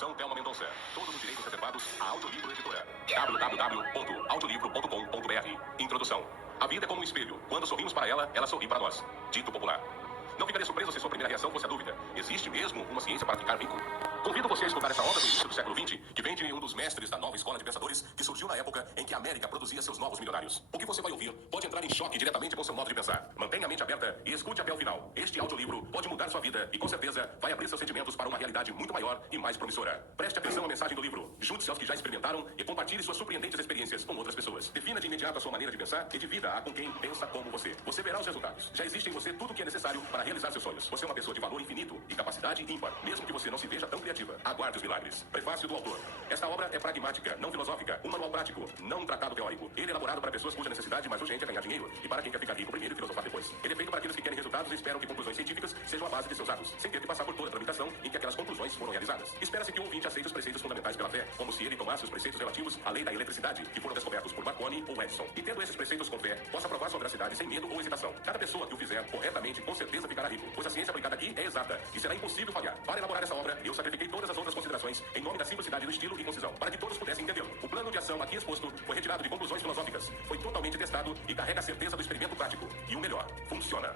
Produção Thelma Mendonça. Todos os direitos reservados à Audiolivro Editora. www.audiolivro.com.br. Introdução. A vida é como um espelho. Quando sorrimos para ela, ela sorri para nós. Dito popular. Não ficaria surpreso se sua primeira reação fosse a dúvida. Existe mesmo uma ciência para ficar rico? Convido você a escutar essa obra do início do século XX, que vem de um dos mestres da nova escola de pensadores que surgiu na época em que a América produzia seus novos milionários. O que você vai ouvir pode entrar em choque diretamente com seu modo de pensar. Mantenha a mente aberta e escute até o final. Este audiolivro pode mudar sua vida e, com certeza, vai abrir seus sentimentos para uma realidade muito maior e mais promissora. Preste atenção à mensagem do livro. Junte-se aos que já experimentaram e compartilhe suas surpreendentes experiências com outras pessoas. Defina de imediato a sua maneira de pensar e divida-a com quem pensa como você. Você verá os resultados. Já existe em você tudo o que é necessário para realizar seus sonhos. Você é uma pessoa de valor infinito e capacidade ímpar, mesmo que você não se veja tão criativa. Aguarde os milagres. Prefácio do autor. Esta obra é pragmática, não filosófica, um manual prático, não um tratado teórico. Ele é elaborado para pessoas cuja necessidade mais urgente é ganhar dinheiro e para quem quer ficar rico primeiro e filosofar depois. Ele é feito para aqueles que querem resultados e esperam que conclusões científicas sejam a base de seus atos, sem ter que passar por toda a tramitação em que aquelas conclusões foram realizadas. Espera-se que o ouvinte aceite os preceitos fundamentais pela fé, como se ele tomasse os preceitos relativos à lei da eletricidade, que foram descobertos por Marconi ou Edison. E tendo esses preceitos com fé, possa provar sua veracidade sem medo ou hesitação. Cada pessoa que o fizer corretamente, com certeza ficará rico, pois a ciência aplicada aqui é exata e será impossível falhar. Para elaborar essa obra, eu sacrifiquei todas as outras considerações em nome da simplicidade do estilo e concisão, para que todos pudessem entendê-lo. O plano de ação aqui exposto foi retirado de conclusões filosóficas, foi totalmente testado e carrega a certeza do experimento prático. E o melhor, funciona.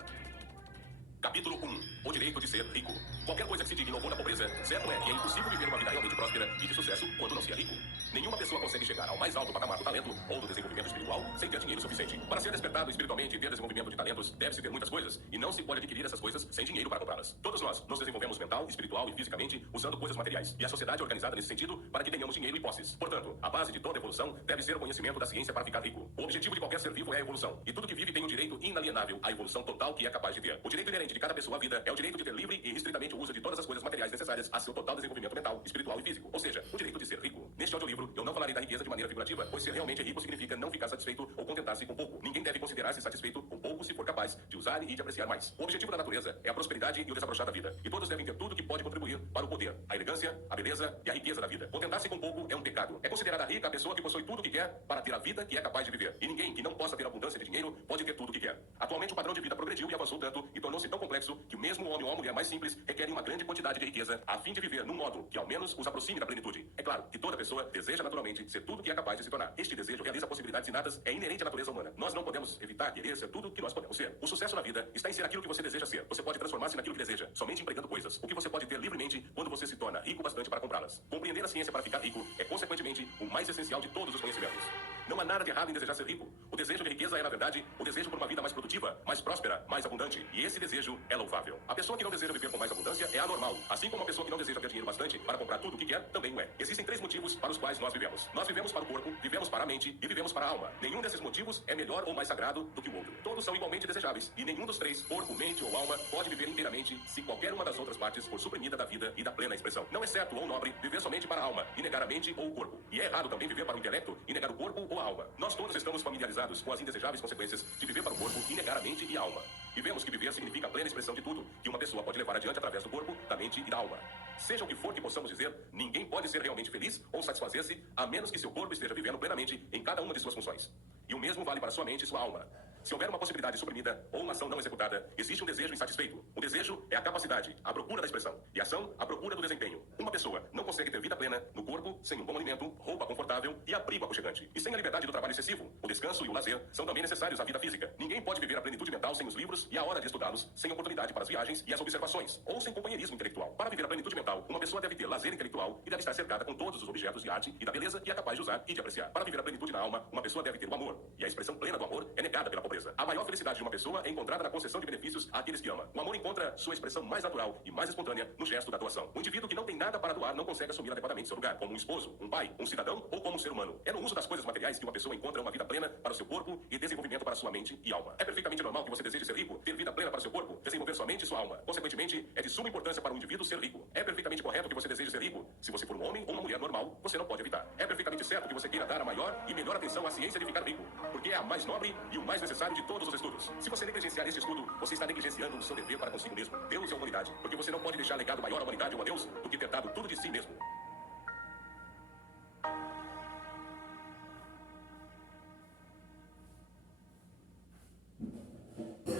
Capítulo 1. O direito de ser rico. Qualquer coisa que se diga em louvor da pobreza, certo é que é impossível viver uma vida realmente próspera e de sucesso quando não se é rico. Nenhuma pessoa consegue chegar ao mais alto patamar do talento ou do desenvolvimento espiritual sem ter dinheiro suficiente. Para ser despertado espiritualmente e ter desenvolvimento de talentos, deve-se ter muitas coisas e não se pode adquirir essas coisas sem dinheiro para comprá-las. Todos nós nos desenvolvemos mental, espiritual e fisicamente usando coisas materiais. E a sociedade é organizada nesse sentido para que tenhamos dinheiro e posses. Portanto, a base de toda evolução deve ser o conhecimento da ciência para ficar rico. O objetivo de qualquer ser vivo é a evolução. E tudo que vive tem um direito inalienável à evolução total que é capaz de ter. O direito inerente de cada pessoa à vida é o direito de ter livre e restritamente o uso de todas as coisas materiais necessárias a seu total desenvolvimento mental, espiritual e físico. Ou seja, o direito de ser rico. Neste audiolivro, eu não falarei da riqueza de maneira figurativa, pois ser realmente rico significa não ficar satisfeito ou contentar-se com pouco. Ninguém deve considerar-se satisfeito com pouco se for capaz de usar e de apreciar mais. O objetivo da natureza é a prosperidade e o desabrochar da vida. E todos devem ter tudo que pode contribuir para o poder, a elegância, a beleza e a riqueza da vida. Contentar-se com pouco é um pecado. É considerada rica a pessoa que possui tudo o que quer para ter a vida que é capaz de viver. E ninguém que não possa ter abundância de dinheiro pode ter tudo o que quer. Atualmente o padrão de vida progrediu e avançou tanto e tornou-se tão complexo que o mesmo homem ou a mulher mais simples requerem uma grande quantidade de riqueza a fim de viver num modo que ao menos os aproxime da plenitude. É claro que toda pessoa deseja naturalmente ser tudo o que é capaz de se tornar. Este desejo realiza possibilidades inatas, é inerente à natureza humana. Nós não podemos evitar querer ser tudo o que nós podemos ser. O sucesso na vida está em ser aquilo que você deseja ser. Você pode transformar-se naquilo que deseja, somente empregando coisas. O que você pode ter livremente quando você se torna rico bastante para comprá-las. Compreender a ciência para ficar rico é, consequentemente, o mais essencial de todos os conhecimentos. Não há nada de errado em desejar ser rico. O desejo de riqueza é, na verdade, o desejo por uma vida mais produtiva, mais próspera, mais abundante. E esse desejo é louvável. A pessoa que não deseja viver com mais abundância é anormal, assim como a pessoa que não deseja ter dinheiro bastante para comprar tudo o que quer também o é. Existem 3 motivos para os quais nós vivemos. Nós vivemos para o corpo, vivemos para a mente e vivemos para a alma. Nenhum desses motivos é melhor ou mais sagrado do que o outro. Todos são igualmente desejáveis e nenhum dos 3, corpo, mente ou alma, pode viver inteiramente se qualquer uma das outras partes for suprimida da vida e da plena expressão. Não é certo ou nobre viver somente para a alma e negar a mente ou o corpo. E é errado também viver para o intelecto e negar o corpo ou a alma. Nós todos estamos familiarizados com as indesejáveis consequências de viver para o corpo e negar a mente e a alma. E vemos que viver significa a plena expressão de tudo que uma pessoa pode levar adiante através do corpo, da mente e da alma. Seja o que for que possamos dizer, ninguém pode ser realmente feliz ou satisfazer-se a menos que seu corpo esteja vivendo plenamente em cada uma de suas funções. E o mesmo vale para sua mente e sua alma. Se houver uma possibilidade suprimida ou uma ação não executada, existe um desejo insatisfeito. O desejo é a capacidade, a procura da expressão. E a ação, a procura do desempenho. Uma pessoa não consegue ter vida plena no corpo sem um bom alimento, roupa confortável e abrigo aconchegante. E sem a liberdade do trabalho excessivo, o descanso e o lazer são também necessários à vida física. Ninguém pode viver a plenitude mental sem os livros e a hora de estudá-los, sem oportunidade para as viagens e as observações, ou sem companheirismo intelectual. Para viver a plenitude mental, uma pessoa deve ter lazer intelectual e deve estar cercada com todos os objetos de arte e da beleza que é capaz de usar e de apreciar. Para viver a plenitude na alma, uma pessoa deve ter o amor. E a expressão plena do amor é negada pela pobreza. A maior felicidade de uma pessoa é encontrada na concessão de benefícios àqueles que ama. O amor encontra sua expressão mais natural e mais espontânea no gesto da doação. O indivíduo que não tem nada para doar não consegue assumir adequadamente seu lugar, como um esposo, um pai, um cidadão ou como um ser humano. É no uso das coisas materiais que uma pessoa encontra uma vida plena para o seu corpo e desenvolvimento para sua mente e alma. É perfeitamente normal que você deseje ser rico, ter vida plena para o seu corpo, desenvolver sua mente e sua alma. Consequentemente, é de suma importância para um indivíduo ser rico. É perfeitamente correto que você deseje ser rico. Se você for um homem ou uma mulher normal, você não pode evitar. É perfeitamente certo que você queira dar a maior e melhor atenção à ciência de ficar rico, porque é a mais nobre e o mais necessário de todos os estudos. Se você negligenciar este estudo, você está negligenciando o seu dever para consigo mesmo, Deus e a humanidade, porque você não pode deixar legado maior à humanidade ou a Deus do que ter dado tudo de si mesmo.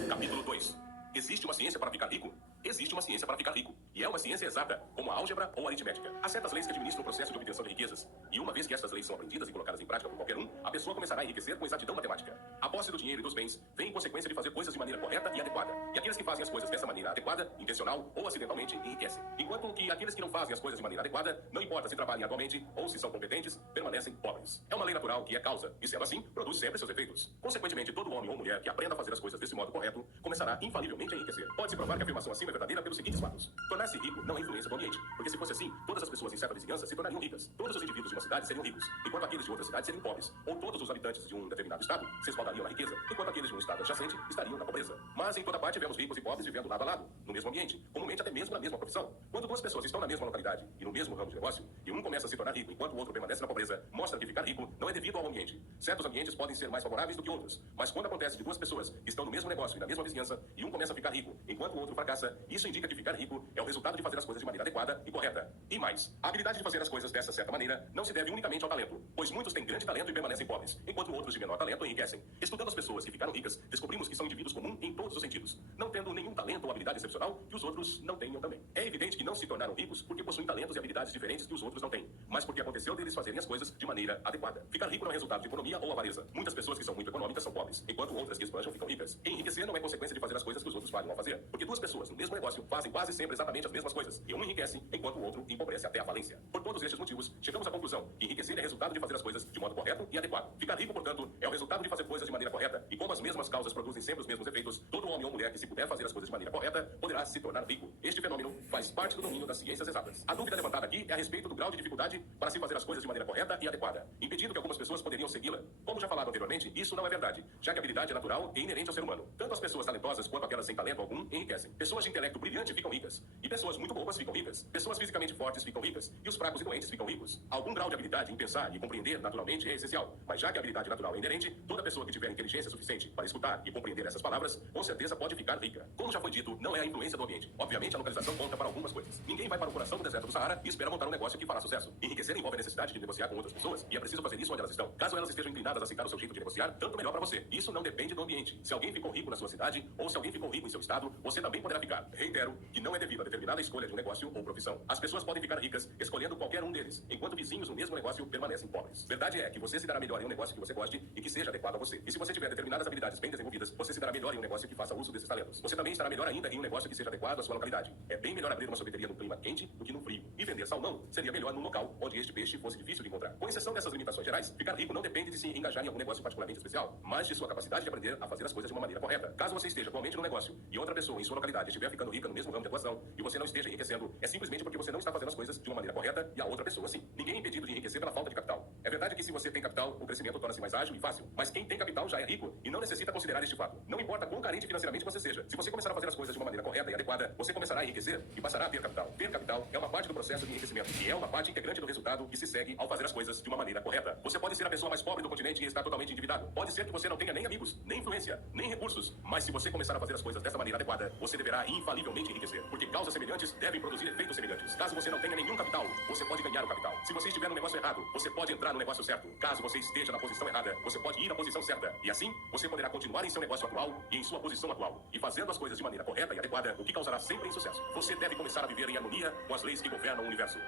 Capítulo 2. Existe uma ciência para ficar rico? Existe uma ciência para ficar rico. E é uma ciência exata, como a álgebra ou a aritmética. Há certas leis que administram o processo de obtenção de riquezas. E uma vez que essas leis são aprendidas e colocadas em prática por qualquer um, a pessoa começará a enriquecer com exatidão matemática. A posse do dinheiro e dos bens vem em consequência de fazer coisas de maneira correta e adequada. E aqueles que fazem as coisas dessa maneira adequada, intencional ou acidentalmente, enriquecem. Enquanto que aqueles que não fazem as coisas de maneira adequada, não importa se trabalhem atualmente ou se são competentes, permanecem pobres. É uma lei natural que é causa, e sendo assim, produz sempre seus efeitos. Consequentemente, todo homem ou mulher que aprenda a fazer as coisas desse modo correto, começará infalivelmente a enriquecer. Pode-se provar que a afirmação acima é verdadeira pelos seguintes fatos. Tornar-se rico não é influência do ambiente, porque se fosse assim, todas as pessoas em certa vizinhança se tornariam ricas. Todos os indivíduos de uma cidade seriam ricos, enquanto aqueles de outra cidade seriam pobres. Ou todos os habitantes de um determinado estado se esbaldariam na riqueza, enquanto aqueles de um estado adjacente estariam na pobreza. Mas em toda parte vemos ricos e pobres vivendo lado a lado, no mesmo ambiente, comumente até mesmo na mesma profissão. Quando duas pessoas estão na mesma localidade e no mesmo ramo de negócio, e um começa a se tornar rico enquanto o outro permanece na pobreza, mostra que ficar rico não é devido ao ambiente. Certos ambientes podem ser mais favoráveis do que outros, mas quando acontece de duas pessoas que estão no mesmo negócio e na mesma vizinhança, e um começa a ficar rico enquanto o outro fracassa, isso indica que ficar rico é o resultado de fazer as coisas de maneira adequada e correta. E mais, a habilidade de fazer as coisas dessa certa maneira não se deve unicamente ao talento, pois muitos têm grande talento e permanecem pobres, enquanto outros de menor talento enriquecem. Estudando as pessoas que ficaram ricas, descobrimos que são indivíduos comuns em todos os sentidos, não tendo nenhum talento ou habilidade excepcional que os outros não tenham também. É evidente que não se tornaram ricos porque possuem talentos e habilidades diferentes que os outros não têm, mas porque aconteceu deles fazerem as coisas de maneira adequada. Ficar rico não é resultado de economia ou avareza. Muitas pessoas que são muito econômicas são pobres, enquanto outras que esbanjam ficam ricas. Enriquecer não é consequência de fazer as coisas que os outros falham ao fazer, porque duas pessoas no mesmo negócio fazem quase sempre exatamente as mesmas coisas, e um enriquece enquanto o outro empobrece até a falência. Por todos estes motivos, chegamos à conclusão que enriquecer é resultado de fazer as coisas de modo correto e adequado. Ficar rico, portanto, é o resultado de fazer coisas de maneira correta, e como as mesmas causas produzem sempre os mesmos efeitos, todo homem ou mulher que se puder fazer as coisas de maneira correta poderá se tornar rico. Este fenômeno faz parte do domínio das ciências exatas. A dúvida levantada aqui é a respeito do grau de dificuldade para se fazer as coisas de maneira correta e adequada, impedindo que algumas pessoas poderiam segui-la. Como já falado anteriormente, isso não é verdade, já que a habilidade é natural e inerente ao ser humano. Tanto as pessoas talentosas quanto aquelas sem talento algum enriquecem. Pessoas de intelecto brilhante ficam ricas, e pessoas muito bobas ficam ricas. Pessoas fisicamente fortes ficam ricas, e os fracos e doentes ficam ricos. Algum grau de habilidade em pensar e compreender naturalmente é essencial, mas já que a habilidade natural é inerente, toda pessoa que tiver inteligência suficiente para escutar e compreender essas palavras, com certeza pode ficar rica. Como já foi dito, não é a influência do ambiente. Obviamente, a localização conta para algumas coisas. Ninguém vai para o coração do deserto do Saara e espera montar um negócio que fará sucesso. Enriquecer envolve a necessidade de negociar com outras pessoas, e é preciso fazer isso onde elas estão. Caso elas estejam inclinadas a aceitar o seu jeito de negociar, tanto melhor para você. Isso não depende do ambiente. Se alguém ficou rico na sua cidade, ou se alguém ficou rico em seu estado, você também poderá ficar. Reitero que não é devido a determinada escolha de um negócio ou profissão. As pessoas podem ficar ricas escolhendo qualquer um deles, enquanto vizinhos no mesmo negócio permanecem pobres. Verdade é que você se dará melhor em um negócio que você goste e que seja adequado a você. E se você tiver determinadas habilidades bem desenvolvidas, você se dará melhor em um negócio que faça uso desses talentos. Você também estará melhor ainda em um negócio que seja adequado à sua localidade. É bem melhor abrir uma sorveteria no clima quente do que no frio. E vender salmão seria melhor num local onde este peixe fosse difícil de encontrar. Com exceção dessas limitações gerais, ficar rico não depende de se engajar em algum negócio particularmente especial, mas de sua capacidade de aprender a fazer as coisas de uma maneira correta. Caso você esteja atualmente no negócio e outra pessoa em sua localidade estiver ficando rica no mesmo ramo de atuação e você não esteja enriquecendo, é simplesmente porque você não está fazendo as coisas de uma maneira correta e a outra pessoa sim. Ninguém é impedido de enriquecer pela falta de capital. É verdade que se você tem capital, o crescimento torna-se mais ágil e fácil, mas quem tem capital já é rico e não necessita considerar este fato. Não importa quão carente financeiramente você seja, se você começar a fazer as coisas de uma maneira correta e adequada, você começará a enriquecer e passará a ter capital. Ter capital é uma parte do processo de enriquecimento e é uma parte integrante do resultado que se segue ao fazer as coisas de uma maneira correta. Você pode ser a pessoa mais pobre do continente e estar totalmente endividado. Pode ser que você não tenha nem amigos, nem influência, nem recursos, mas se você começar a fazer as coisas dessa maneira adequada, você deverá infalivelmente enriquecer, porque causas semelhantes devem produzir efeitos semelhantes. Caso você não tenha nenhum capital, você pode ganhar o capital. Se você estiver no negócio errado, você pode entrar no negócio certo. Caso você esteja na posição errada, você pode ir à posição certa. E assim, você poderá continuar em seu negócio atual e em sua posição atual, e fazendo as coisas de maneira correta e adequada, o que causará sempre insucesso. Você deve começar a viver em harmonia com as leis que governam o universo.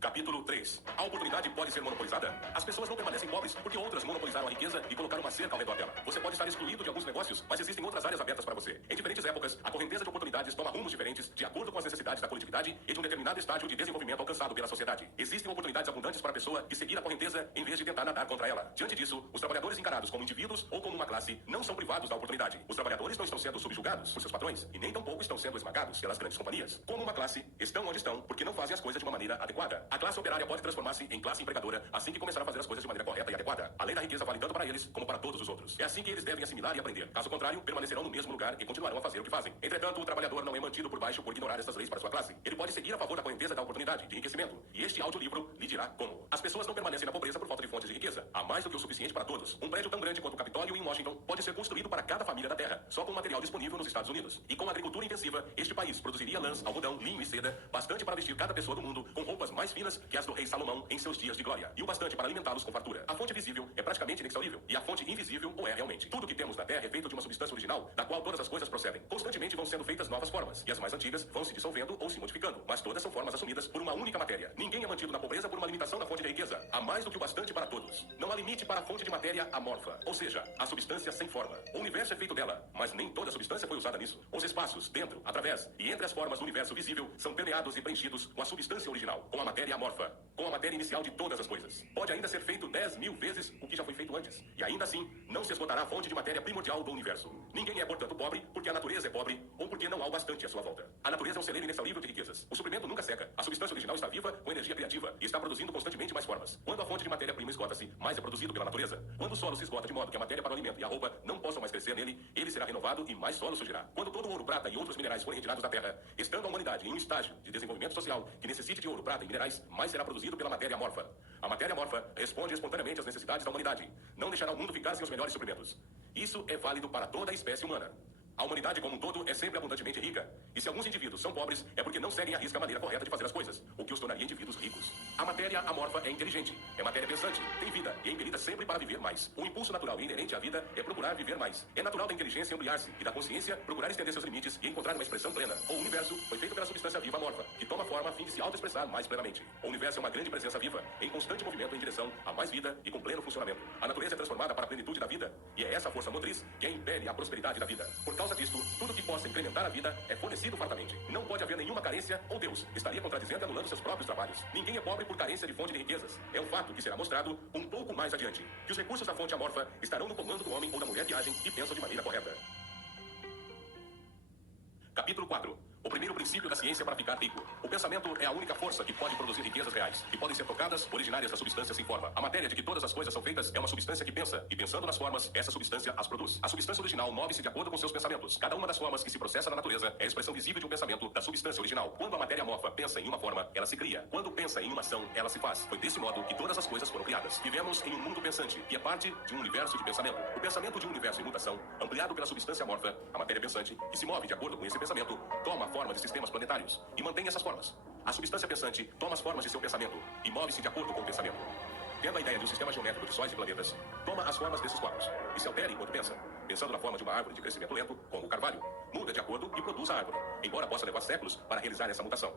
Capítulo 3. A oportunidade pode ser monopolizada? As pessoas não permanecem pobres porque outras monopolizaram a riqueza e colocaram uma cerca ao redor dela. Você pode estar excluído de alguns negócios, mas existem outras áreas abertas para você. Em diferentes épocas, a correnteza de oportunidades toma rumos diferentes de acordo com as necessidades da coletividade e de um determinado estágio de desenvolvimento alcançado pela sociedade. Existem oportunidades abundantes para a pessoa que seguir a correnteza em vez de tentar nadar contra ela. Diante disso, os trabalhadores encarados como indivíduos ou como uma classe não são privados da oportunidade. Os trabalhadores não estão sendo subjugados por seus patrões e nem tampouco estão sendo esmagados pelas grandes companhias. Como uma classe, estão onde estão porque não fazem as coisas de uma maneira adequada. A classe operária pode transformar-se em classe empregadora assim que começar a fazer as coisas de maneira correta e adequada. A lei da riqueza vale tanto para eles como para todos os outros. É assim que eles devem assimilar e aprender. Caso contrário, permanecerão no mesmo lugar e continuarão a fazer o que fazem. Entretanto, o trabalhador não é mantido por baixo por ignorar essas leis para sua classe. Ele pode seguir a favor da correnteza da oportunidade de enriquecimento. E este audiolivro lhe dirá como. As pessoas não permanecem na pobreza por falta de fontes de riqueza. riqueza, há mais do que o suficiente para todos. Um prédio tão grande quanto o Capitólio em Washington pode ser construído para cada família da Terra, só com material disponível nos Estados Unidos. E com agricultura intensiva, este país produziria lãs, algodão, linho e seda, bastante para vestir cada pessoa do mundo com roupas mais finas que as do rei Salomão em seus dias de glória, e o bastante para alimentá-los com fartura. A fonte visível é praticamente inexaurível, e a fonte invisível o é realmente. Tudo que temos na Terra é feito de uma substância original, da qual todas as coisas procedem. Constantemente vão sendo feitas novas formas, e as mais antigas vão se dissolvendo ou se modificando, mas todas são formas assumidas por uma única matéria. Ninguém é mantido na pobreza por uma limitação na fonte de riqueza. Há mais do que o bastante para todos. Não há limite para a fonte de matéria amorfa, ou seja, a substância sem forma. O universo é feito dela, mas nem toda a substância foi usada nisso. Os espaços, dentro, através e entre as formas do universo visível são permeados e preenchidos com a substância original, com a matéria amorfa, com a matéria inicial de todas as coisas. Pode ainda ser feito 10.000 vezes o que já foi feito antes, e ainda assim não se esgotará a fonte de matéria primordial do universo. Ninguém é, portanto, pobre porque a natureza é pobre ou porque não há o bastante à sua volta. A natureza é um celeiro inexaurível de riquezas. O suprimento nunca seca. A substância original está viva com energia criativa e está produzindo constantemente mais formas. Quando a fonte de matéria-prima esgota-se, mais é produzido pela natureza. Quando o solo se esgota de modo que a matéria para o alimento e a roupa não possam mais crescer nele, ele será renovado e mais solo surgirá. Quando todo o ouro, prata e outros minerais forem retirados da terra, estando a humanidade em um estágio de desenvolvimento social que necessite de ouro, prata e minerais, mais será produzido pela matéria amorfa. A matéria amorfa responde espontaneamente às necessidades da humanidade. Não deixará o mundo ficar sem os melhores suprimentos. Isso é válido para toda a espécie humana. A humanidade como um todo é sempre abundantemente rica. E se alguns indivíduos são pobres, é porque não seguem à risca a maneira correta de fazer as coisas, o que os tornaria indivíduos ricos. A matéria amorfa é inteligente, é matéria pensante, tem vida e é impelida sempre para viver mais. O impulso natural e inerente à vida é procurar viver mais. É natural da inteligência ampliar-se e da consciência procurar estender seus limites e encontrar uma expressão plena. O universo foi feito pela substância viva amorfa, que toma forma a fim de se autoexpressar mais plenamente. O universo é uma grande presença viva, em constante movimento em direção a mais vida e com pleno funcionamento. A natureza é transformada para a plenitude da vida, e é essa força motriz que impele a prosperidade da vida. Por causa disto, tudo que possa incrementar a vida é fornecido fartamente. Não pode haver nenhuma carência ou Deus estaria contradizendo e anulando seus próprios trabalhos. Ninguém é pobre por carência de fonte de riquezas. É um fato que será mostrado um pouco mais adiante, que os recursos da fonte amorfa estarão no comando do homem ou da mulher que agem e pensam de maneira correta. Capítulo 4. O primeiro princípio da ciência para ficar rico. O pensamento é a única força que pode produzir riquezas reais, que podem ser tocadas, originárias da substância sem forma. A matéria de que todas as coisas são feitas é uma substância que pensa, e pensando nas formas, essa substância as produz. A substância original move-se de acordo com seus pensamentos. Cada uma das formas que se processa na natureza é a expressão visível de um pensamento da substância original. Quando a matéria amorfa pensa em uma forma, ela se cria. Quando pensa em uma ação, ela se faz. Foi desse modo que todas as coisas foram criadas. Vivemos em um mundo pensante, que é parte de um universo de pensamento. O pensamento de um universo em mutação, ampliado pela substância amorfa, a matéria pensante, que se move de acordo com esse pensamento, toma a forma de sistemas planetários e mantém essas formas. A substância pensante toma as formas de seu pensamento e move-se de acordo com o pensamento. Tendo a ideia de um sistema geométrico de sóis e planetas, toma as formas desses quadros e se altera enquanto pensa. Pensando na forma de uma árvore de crescimento lento, como o carvalho, muda de acordo e produz a árvore, embora possa levar séculos para realizar essa mutação.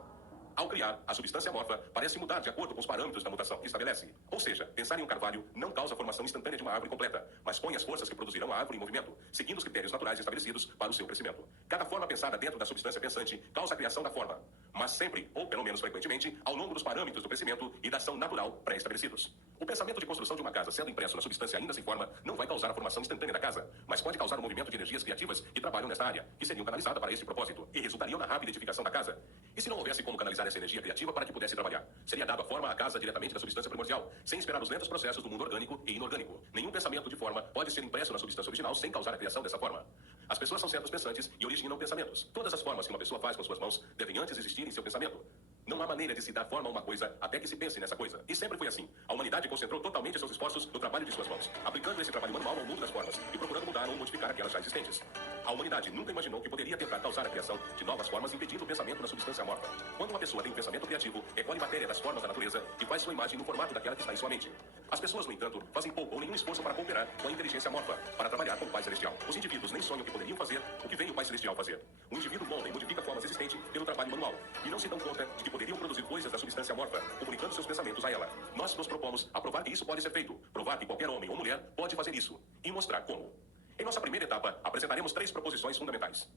Ao criar, a substância amorfa parece mudar de acordo com os parâmetros da mutação que estabelece. Ou seja, pensar em um carvalho não causa a formação instantânea de uma árvore completa, mas põe as forças que produzirão a árvore em movimento, seguindo os critérios naturais estabelecidos para o seu crescimento. Cada forma pensada dentro da substância pensante causa a criação da forma, mas sempre, ou pelo menos frequentemente, ao longo dos parâmetros do crescimento e da ação natural pré-estabelecidos. O pensamento de construção de uma casa sendo impresso na substância ainda sem forma não vai causar a formação instantânea da casa, mas pode causar um movimento de energias criativas que trabalham nesta área, que seriam canalizadas para esse propósito e resultariam na rápida edificação da casa. E se não houvesse como canalizar essa energia criativa para que pudesse trabalhar? Seria dado a forma à casa diretamente da substância primordial, sem esperar os lentos processos do mundo orgânico e inorgânico. Nenhum pensamento de forma pode ser impresso na substância original sem causar a criação dessa forma. As pessoas são seres pensantes e originam pensamentos. Todas as formas que uma pessoa faz com suas mãos devem antes existir em seu pensamento. Não há maneira de se dar forma a uma coisa até que se pense nessa coisa. E sempre foi assim. A humanidade concentrou totalmente seus esforços no trabalho de suas mãos, aplicando esse trabalho manual ao mundo das formas e procurando mudar ou modificar aquelas já existentes. A humanidade nunca imaginou que poderia tentar causar a criação de novas formas impedindo o pensamento na substância amorfa. Quando uma pessoa tem um pensamento criativo, recolhe matéria das formas da natureza e faz sua imagem no formato daquela que está em sua mente. As pessoas, no entanto, fazem pouco ou nenhum esforço para cooperar com a inteligência amorfa, para trabalhar com o Pai Celestial. Os indivíduos nem sonham que poderiam fazer o que veio o Pai Celestial fazer. O indivíduo molda e modifica formas existentes pelo trabalho manual e não se dão conta de que poderiam produzir coisas da substância amorfa, comunicando seus pensamentos a ela. Nós nos propomos a provar que isso pode ser feito, provar que qualquer homem ou mulher pode fazer isso e mostrar como. Em nossa primeira etapa, apresentaremos 3 proposições fundamentais.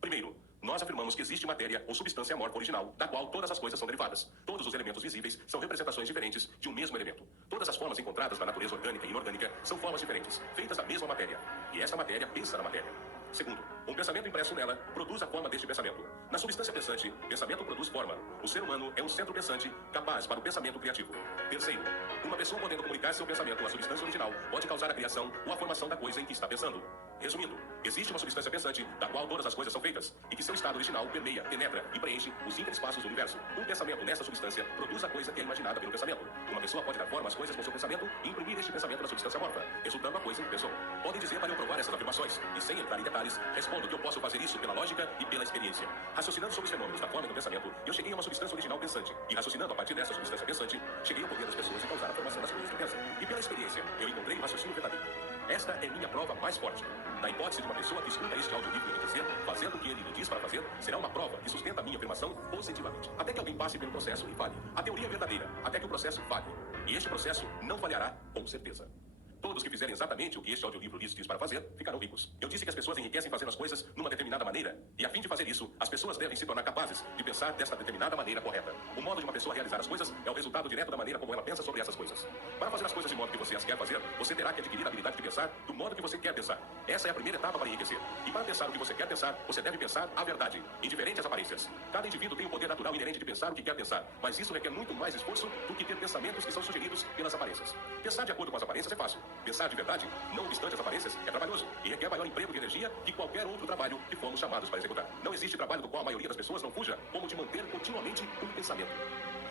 Primeiro, nós afirmamos que existe matéria ou substância amorfa original, da qual todas as coisas são derivadas. Todos os elementos visíveis são representações diferentes de um mesmo elemento. Todas as formas encontradas na natureza orgânica e inorgânica são formas diferentes, feitas da mesma matéria. E esta matéria pensa na matéria. Segundo, um pensamento impresso nela produz a forma deste pensamento. Na substância pensante, pensamento produz forma. O ser humano é um centro pensante capaz para o pensamento criativo. Terceiro, uma pessoa podendo comunicar seu pensamento à substância original pode causar a criação ou a formação da coisa em que está pensando. Resumindo, existe uma substância pensante da qual todas as coisas são feitas e que seu estado original permeia, penetra e preenche os interespaços do universo. Um pensamento nessa substância produz a coisa que é imaginada pelo pensamento. Uma pessoa pode dar forma às coisas com seu pensamento e imprimir este pensamento na substância morfa, resultando a coisa em que pensou. Podem dizer para eu provar essas afirmações e, sem entrar em detalhes, respondo que eu posso fazer isso pela lógica e pela experiência. Raciocinando sobre os fenômenos da forma e do pensamento, eu cheguei a uma substância original pensante. E raciocinando a partir dessa substância pensante, cheguei ao poder das pessoas de causar a formação das coisas que pensam. E pela experiência, eu encontrei o raciocínio verdadeiro. Esta é minha prova mais forte. Na hipótese de uma pessoa que escuta este audiolivro enriquecer, fazendo o que ele lhe diz para fazer, será uma prova que sustenta a minha afirmação positivamente. Até que alguém passe pelo processo e fale. A teoria é verdadeira, até que o processo fale. E este processo não falhará, com certeza. Todos que fizerem exatamente o que este audiolivro lhes diz para fazer, ficarão ricos. Eu disse que as pessoas enriquecem fazendo as coisas numa determinada maneira, e a fim de fazer isso, as pessoas devem se tornar capazes de pensar desta determinada maneira correta. O modo de uma pessoa realizar as coisas é o resultado direto da maneira como ela pensa sobre essas coisas. Para fazer as coisas de modo que você as quer fazer, você terá que adquirir a habilidade de pensar do modo que você quer pensar. Essa é a primeira etapa para enriquecer. E para pensar o que você quer pensar, você deve pensar a verdade, indiferente às aparências. Cada indivíduo tem um poder natural inerente de pensar o que quer pensar, mas isso requer muito mais esforço do que ter pensamentos que são sugeridos pelas aparências. Pensar de acordo com as aparências é fácil. Pensar de verdade, não obstante as aparências, é trabalhoso e requer maior emprego de energia que qualquer outro trabalho que fomos chamados para executar. Não existe trabalho do qual a maioria das pessoas não fuja, como de manter continuamente um pensamento.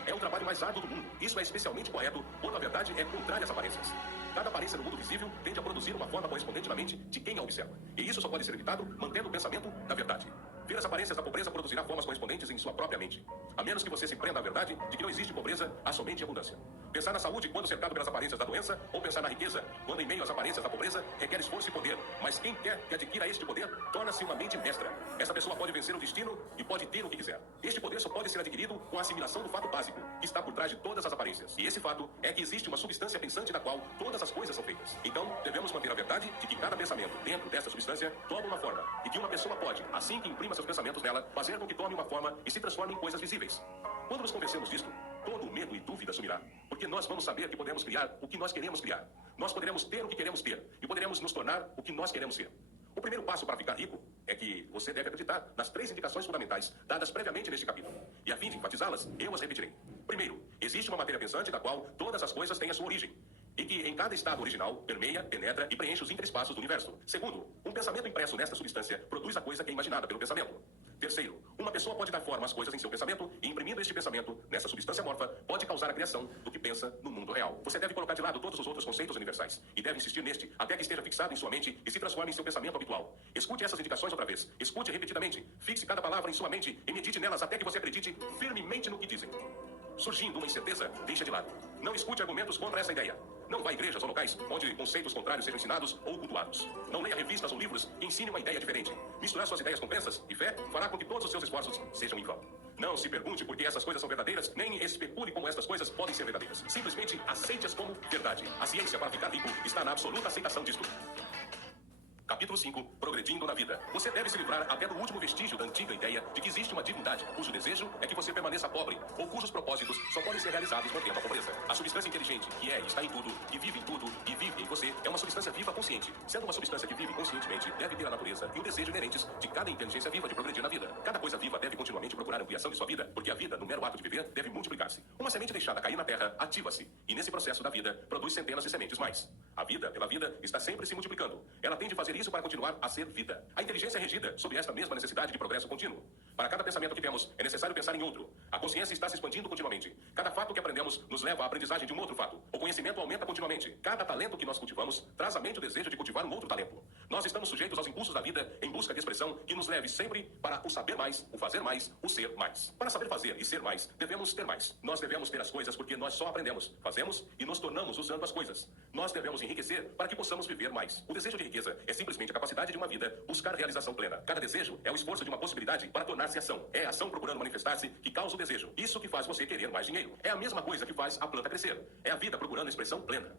É o trabalho mais árduo do mundo. Isso é especialmente correto quando a verdade é contrária às aparências. Cada aparência no mundo visível tende a produzir uma forma correspondente na mente de quem a observa. E isso só pode ser evitado mantendo o pensamento da verdade. Ver as aparências da pobreza produzirá formas correspondentes em sua própria mente. A menos que você se prenda à verdade de que não existe pobreza, há somente abundância. Pensar na saúde quando cercado pelas aparências da doença, ou pensar na riqueza quando em meio às aparências da pobreza, requer esforço e poder. Mas quem quer que adquira este poder, torna-se uma mente mestra. Essa pessoa pode vencer o destino e pode ter o que quiser. Este poder só pode ser adquirido com a assimilação do fato básico, que está por trás de todas as aparências. E esse fato é que existe uma substância pensante da qual todas as coisas são feitas. Então, devemos manter a verdade de que cada pensamento dentro dessa substância toma uma forma, e que uma pessoa pode, assim que imprima seus pensamentos nela, fazer com que tome uma forma e se transforme em coisas visíveis. Quando nos convencemos disto, todo o medo e dúvida sumirá, porque nós vamos saber que podemos criar o que nós queremos criar. Nós poderemos ter o que queremos ter, e poderemos nos tornar o que nós queremos ser. O primeiro passo para ficar rico é que você deve acreditar nas 3 indicações fundamentais dadas previamente neste capítulo. E a fim de enfatizá-las, eu as repetirei. Primeiro, existe uma matéria pensante da qual todas as coisas têm a sua origem, e que em cada estado original permeia, penetra e preenche os interespaços do universo. Segundo, um pensamento impresso nesta substância produz a coisa que é imaginada pelo pensamento. Terceiro, uma pessoa pode dar forma às coisas em seu pensamento e, imprimindo este pensamento nessa substância morfa, pode causar a criação do que pensa no mundo real. Você deve colocar de lado todos os outros conceitos universais e deve insistir neste até que esteja fixado em sua mente e se transforme em seu pensamento habitual. Escute essas indicações outra vez. Escute repetidamente. Fixe cada palavra em sua mente e medite nelas até que você acredite firmemente no que dizem. Surgindo uma incerteza, deixa de lado. Não escute argumentos contra essa ideia. Não vá a igrejas ou locais onde conceitos contrários sejam ensinados ou cultuados. Não leia revistas ou livros que ensinem uma ideia diferente. Misturar suas ideias com crenças e fé fará com que todos os seus esforços sejam em vão. Não se pergunte por que essas coisas são verdadeiras, nem especule como estas coisas podem ser verdadeiras. Simplesmente aceite-as como verdade. A ciência para ficar rico está na absoluta aceitação disto. Capítulo 5. Progredindo na vida. Você deve se livrar até do último vestígio da antiga ideia de que existe uma divindade cujo desejo é que você permaneça pobre, ou cujos propósitos só podem ser realizados mantendo a pobreza. A substância inteligente, que é e está em tudo, que vive em tudo e vive em você, é uma substância viva consciente. Sendo uma substância que vive conscientemente, deve ter a natureza e o desejo inerentes de cada inteligência viva de progredir na vida. Cada coisa viva deve continuamente procurar a ampliação de sua vida, porque a vida, no mero ato de viver, deve multiplicar-se. Uma semente deixada cair na terra ativa-se, e nesse processo da vida produz centenas de sementes mais. A vida, pela vida, está sempre se multiplicando. Ela tem de fazer isso para continuar a ser vida. A inteligência é regida sob esta mesma necessidade de progresso contínuo. Para cada pensamento que temos, é necessário pensar em outro. A consciência está se expandindo continuamente. Cada fato que aprendemos nos leva à aprendizagem de um outro fato. O conhecimento aumenta continuamente. Cada talento que nós cultivamos traz à mente o desejo de cultivar um outro talento. Nós estamos sujeitos aos impulsos da vida em busca de expressão que nos leve sempre para o saber mais, o fazer mais, o ser mais. Para saber fazer e ser mais, devemos ter mais. Nós devemos ter as coisas porque nós só aprendemos, fazemos e nos tornamos usando as coisas. Nós devemos enriquecer para que possamos viver mais. O desejo de riqueza é simplesmente a capacidade de uma vida buscar realização plena. Cada desejo é o esforço de uma possibilidade para tornar-se ação. É a ação procurando manifestar-se que causa o desejo. Isso que faz você querer mais dinheiro. É a mesma coisa que faz a planta crescer. É a vida procurando expressão plena.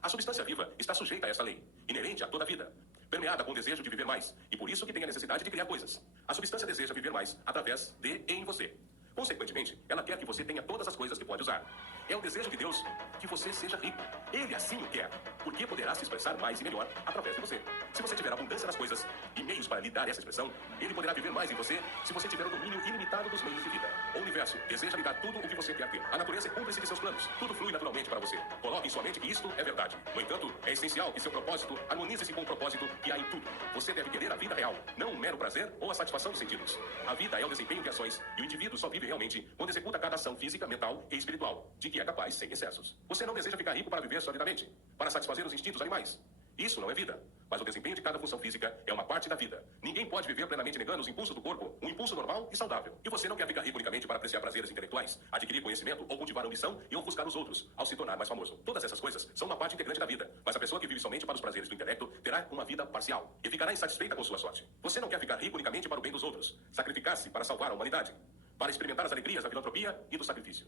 A substância viva está sujeita a essa lei, inerente a toda a vida, permeada com o desejo de viver mais, e por isso que tem a necessidade de criar coisas. A substância deseja viver mais através de e em você. Consequentemente, ela quer que você tenha todas as coisas que pode usar. É o desejo de Deus que você seja rico. Ele assim o quer, porque poderá se expressar mais e melhor através de você. Se você tiver abundância nas coisas e meios para lhe dar essa expressão, ele poderá viver mais em você se você tiver o domínio ilimitado dos meios de vida. O universo deseja lhe dar tudo o que você quer ter. A natureza é cúmplice de seus planos. Tudo flui naturalmente para você. Coloque em sua mente que isto é verdade. No entanto, é essencial que seu propósito harmonize-se com o propósito que há em tudo. Você deve querer a vida real, não um mero prazer ou a satisfação dos sentidos. A vida é o desempenho de ações e o indivíduo só vive realmente quando executa cada ação física, mental e espiritual, de que é capaz sem excessos. Você não deseja ficar rico para viver solidamente, para satisfazer os instintos animais. Isso não é vida, mas o desempenho de cada função física é uma parte da vida. Ninguém pode viver plenamente negando os impulsos do corpo, um impulso normal e saudável. E você não quer ficar rico unicamente para apreciar prazeres intelectuais, adquirir conhecimento ou cultivar ambição e ofuscar os outros, ao se tornar mais famoso. Todas essas coisas são uma parte integrante da vida, mas a pessoa que vive somente para os prazeres do intelecto terá uma vida parcial e ficará insatisfeita com sua sorte. Você não quer ficar rico unicamente para o bem dos outros, sacrificar-se para salvar a humanidade, para experimentar as alegrias da filantropia e do sacrifício.